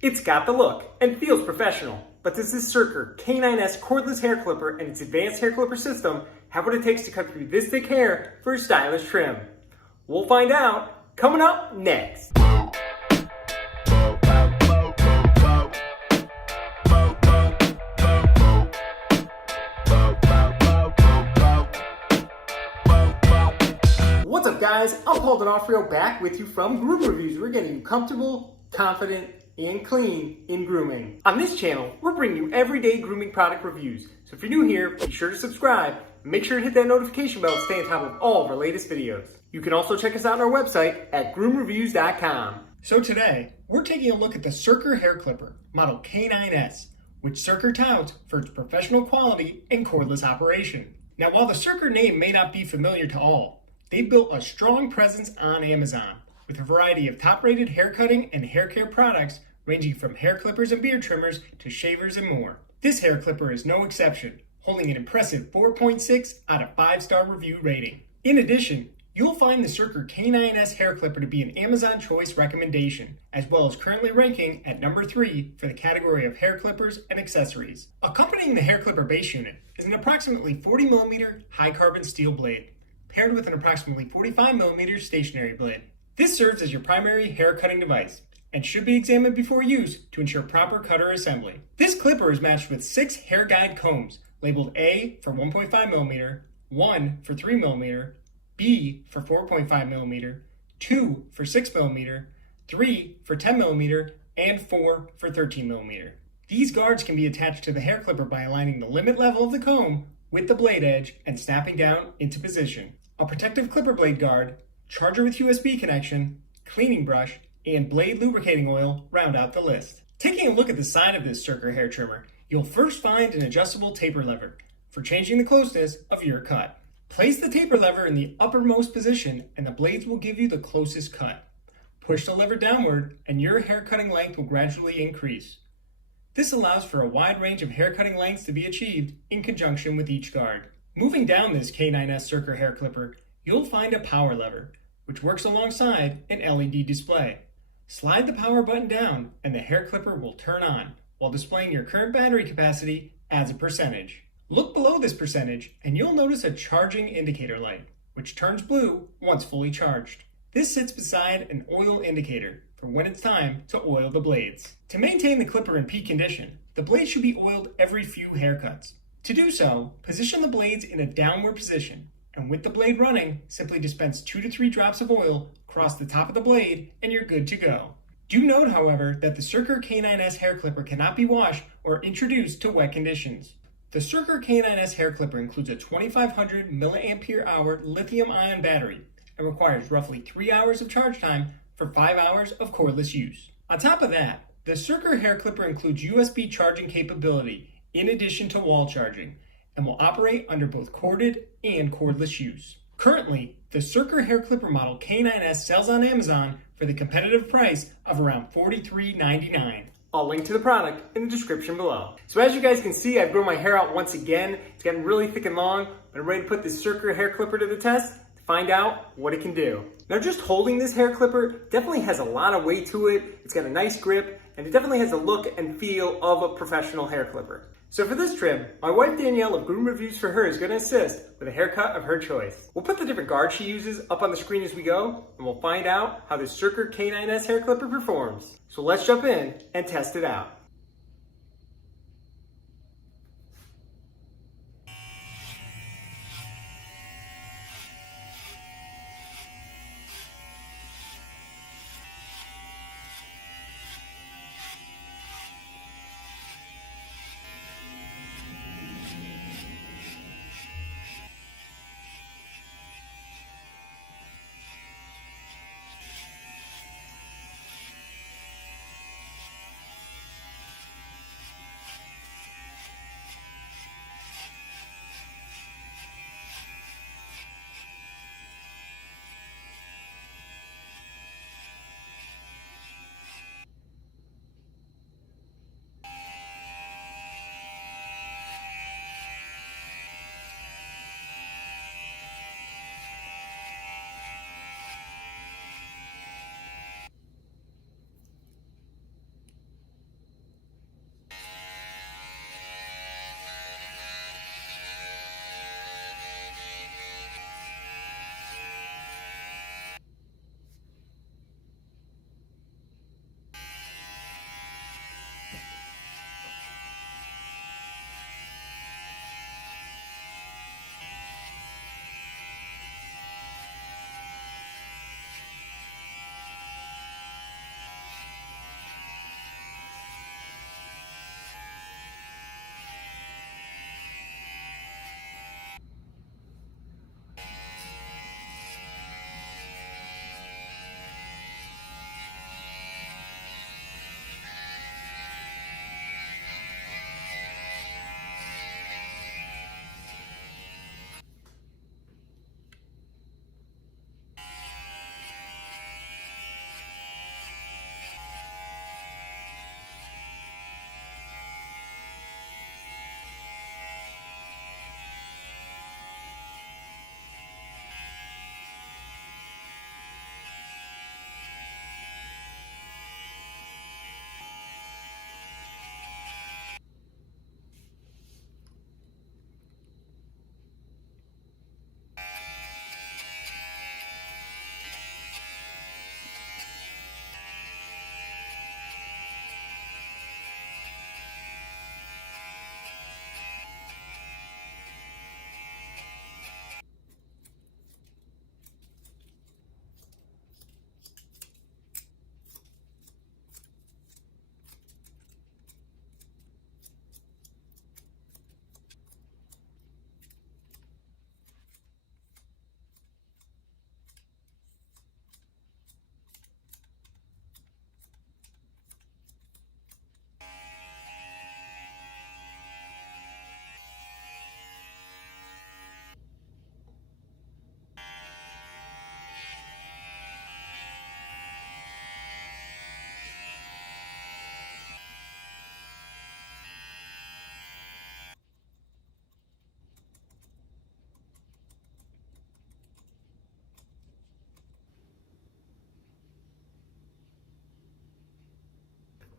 It's got the look and feels professional, but does this Surker K9S cordless hair clipper and its advanced hair clipper system have what it takes to cut through this thick hair for a stylish trim? We'll find out coming up next. What's up, guys? I'm Paul D'Onofrio back with you from Groom Reviews. We're getting you comfortable, confident, and clean in grooming. On this channel, we're bringing you everyday grooming product reviews. So if you're new here, be sure to subscribe and make sure to hit that notification bell to stay on top of all of our latest videos. You can also check us out on our website at groomreviews.com. So today, we're taking a look at the Surker hair clipper, model K9S, which Surker touts for its professional quality and cordless operation. Now, while the Surker name may not be familiar to all, they've built a strong presence on Amazon with a variety of top-rated hair cutting and hair care products ranging from hair clippers and beard trimmers to shavers and more. This hair clipper is no exception, holding an impressive 4.6 out of 5-star review rating. In addition, you'll find the Surker K9S hair clipper to be an Amazon Choice recommendation, as well as currently ranking at number 3 for the category of hair clippers and accessories. Accompanying the hair clipper base unit is an approximately 40mm high-carbon steel blade, paired with an approximately 45mm stationary blade. This serves as your primary hair cutting device and should be examined before use to ensure proper cutter assembly. This clipper is matched with 6 hair guide combs labeled A for 1.5mm, 1 for 3mm, B for 4.5mm, 2 for 6mm, 3 for 10mm, and 4 for 13mm. These guards can be attached to the hair clipper by aligning the limit level of the comb with the blade edge and snapping down into position. A protective clipper blade guard, charger with USB connection, cleaning brush, and blade lubricating oil round out the list. Taking a look at the side of this Surker hair trimmer, you'll first find an adjustable taper lever for changing the closeness of your cut. Place the taper lever in the uppermost position and the blades will give you the closest cut. Push the lever downward and your hair cutting length will gradually increase. This allows for a wide range of hair cutting lengths to be achieved in conjunction with each guard. Moving down this K9S Surker hair clipper, you'll find a power lever, which works alongside an LED display. Slide the power button down and the hair clipper will turn on while displaying your current battery capacity as a percentage. Look below this percentage and you'll notice a charging indicator light, which turns blue once fully charged. This sits beside an oil indicator for when it's time to oil the blades. To maintain the clipper in peak condition, the blades should be oiled every few haircuts. To do so, position the blades in a downward position, and with the blade running, simply dispense 2 to 3 drops of oil across the top of the blade and you're good to go. Do note, however, that the Surker K9S hair clipper cannot be washed or introduced to wet conditions. The Surker K9S hair clipper includes a 2500 mAh lithium ion battery and requires roughly 3 hours of charge time for 5 hours of cordless use. On top of that, the Surker hair clipper includes USB charging capability in addition to wall charging and will operate under both corded and cordless use. Currently, the Surker hair clipper model K9S sells on Amazon for the competitive price of around $43.99. I'll link to the product in the description below. So as you guys can see, I've grown my hair out once again. It's gotten really thick and long, but I'm ready to put this Surker hair clipper to the test to find out what it can do. Now, just holding this hair clipper definitely has a lot of weight to it. It's got a nice grip, and it definitely has the look and feel of a professional hair clipper. So for this trim, my wife Danielle of Groom Reviews for Her is going to assist with a haircut of her choice. We'll put the different guards she uses up on the screen as we go, and we'll find out how this Surker K9S hair clipper performs. So let's jump in and test it out.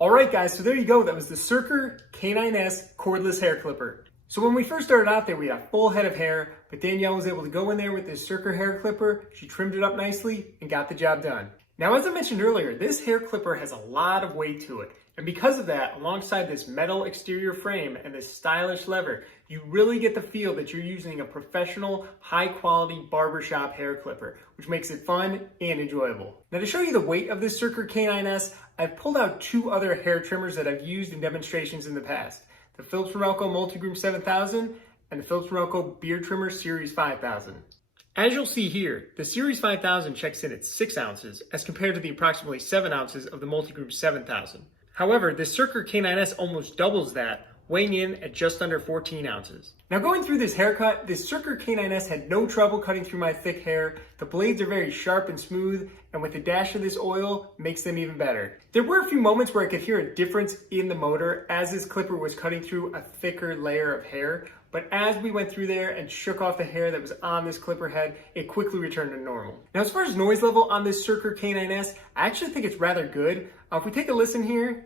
Alright guys, so there you go. That was the Surker K9S cordless hair clipper. So when we first started out there, we had a full head of hair, but Danielle was able to go in there with this Surker hair clipper. She trimmed it up nicely and got the job done. Now, as I mentioned earlier, this hair clipper has a lot of weight to it. And because of that, alongside this metal exterior frame and this stylish lever, you really get the feel that you're using a professional, high-quality barbershop hair clipper, which makes it fun and enjoyable. Now, to show you the weight of this Surker K9S, I've pulled out two other hair trimmers that I've used in demonstrations in the past. The Philips Morelco Multi-Groom 7000 and the Philips Morelco Beard Trimmer Series 5000. As you'll see here, the Series 5000 checks in at 6 ounces as compared to the approximately 7 ounces of the Multi-Groom 7000. However, the Surker K9S almost doubles that, weighing in at just under 14 ounces. Now going through this haircut, this Surker K9S had no trouble cutting through my thick hair. The blades are very sharp and smooth, and with the dash of this oil, makes them even better. There were a few moments where I could hear a difference in the motor as this clipper was cutting through a thicker layer of hair, but as we went through there and shook off the hair that was on this clipper head, it quickly returned to normal. Now as far as noise level on this Surker K9S, I actually think it's rather good. If we take a listen here,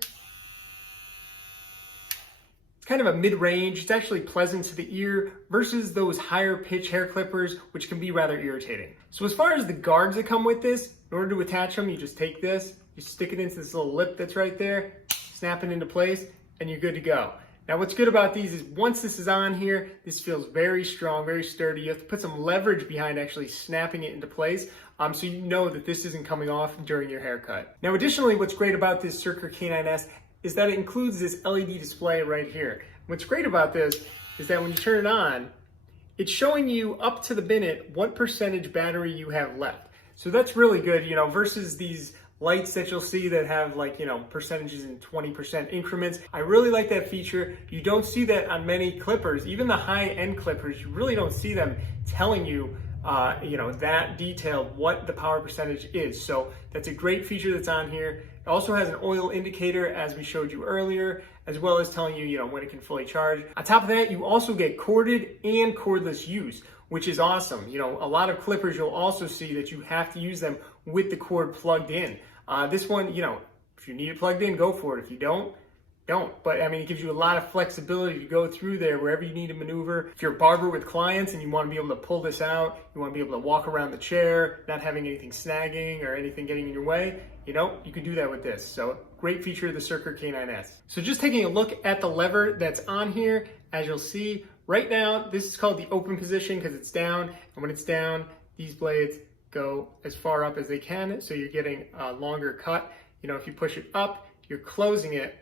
it's kind of a mid-range. It's actually pleasant to the ear versus those higher pitch hair clippers, which can be rather irritating. So as far as the guards that come with this, in order to attach them, you just take this, you stick it into this little lip that's right there, snap it into place, and you're good to go. Now what's good about these is once this is on here, this feels very strong, very sturdy. You have to put some leverage behind actually snapping it into place, so you know that this isn't coming off during your haircut. Now additionally, what's great about this Surker K9S is that it includes this LED display right here. What's great about this is that when you turn it on, it's showing you up to the minute what percentage battery you have left. So that's really good, versus these lights that you'll see that have percentages in 20% increments. I really like that feature. You don't see that on many clippers, even the high-end clippers, you really don't see them telling you that detailed what the power percentage is. So that's a great feature that's on here. It also has an oil indicator, as we showed you earlier, as well as telling you, when it can fully charge. On top of that, you also get corded and cordless use, which is awesome. A lot of clippers, you'll also see that you have to use them with the cord plugged in. This one, if you need it plugged in, go for it. If you don't. But it gives you a lot of flexibility to go through there wherever you need to maneuver. If you're a barber with clients and you want to be able to pull this out, you want to be able to walk around the chair, not having anything snagging or anything getting in your way, you can do that with this. So great feature of the Surker K9S. So just taking a look at the lever that's on here, as you'll see, right now, this is called the open position because it's down. And when it's down, these blades go as far up as they can. So you're getting a longer cut. If you push it up, you're closing it.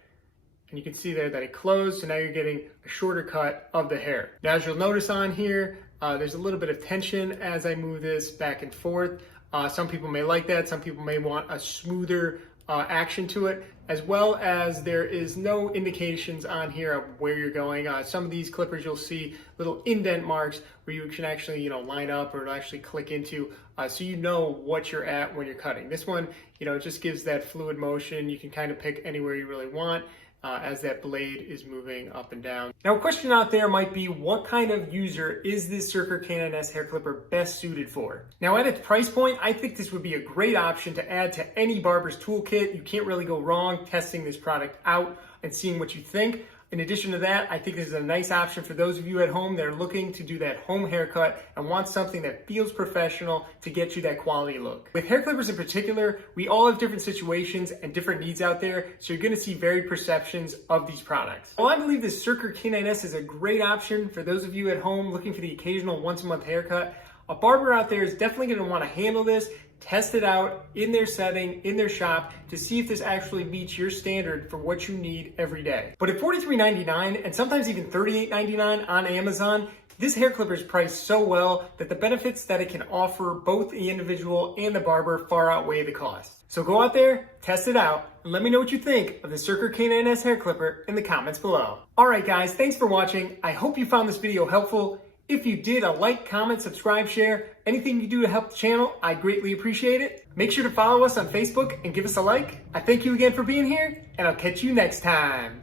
And you can see there that it closed, so now you're getting a shorter cut of the hair. Now, as you'll notice on here, there's a little bit of tension as I move this back and forth. Some people may like that. Some people may want a smoother action to it, as well as there is no indications on here of where you're going. Some of these clippers, you'll see little indent marks where you can actually, line up or actually click into, so you know what you're at when you're cutting. This one, it just gives that fluid motion. You can kind of pick anywhere you really want. As that blade is moving up and down. Now a question out there might be, what kind of user is this Surker K9S hair clipper best suited for? Now at its price point, I think this would be a great option to add to any barber's toolkit. You can't really go wrong testing this product out and seeing what you think. In addition to that, I think this is a nice option for those of you at home that are looking to do that home haircut and want something that feels professional to get you that quality look. With hair clippers in particular, we all have different situations and different needs out there, so you're gonna see varied perceptions of these products. While I believe this Surker K9S is a great option for those of you at home looking for the occasional once-a-month haircut, a barber out there is definitely gonna wanna handle this, test it out in their setting, in their shop, to see if this actually meets your standard for what you need every day. But at $43.99 and sometimes even $38.99 on Amazon, this hair clipper is priced so well that the benefits that it can offer both the individual and the barber far outweigh the cost. So go out there, test it out, and let me know what you think of the Surker K9S hair clipper in the comments below. Alright guys, thanks for watching. I hope you found this video helpful. If you did, a like, comment, subscribe, share, anything you do to help the channel, I greatly appreciate it. Make sure to follow us on Facebook and give us a like. I thank you again for being here, and I'll catch you next time.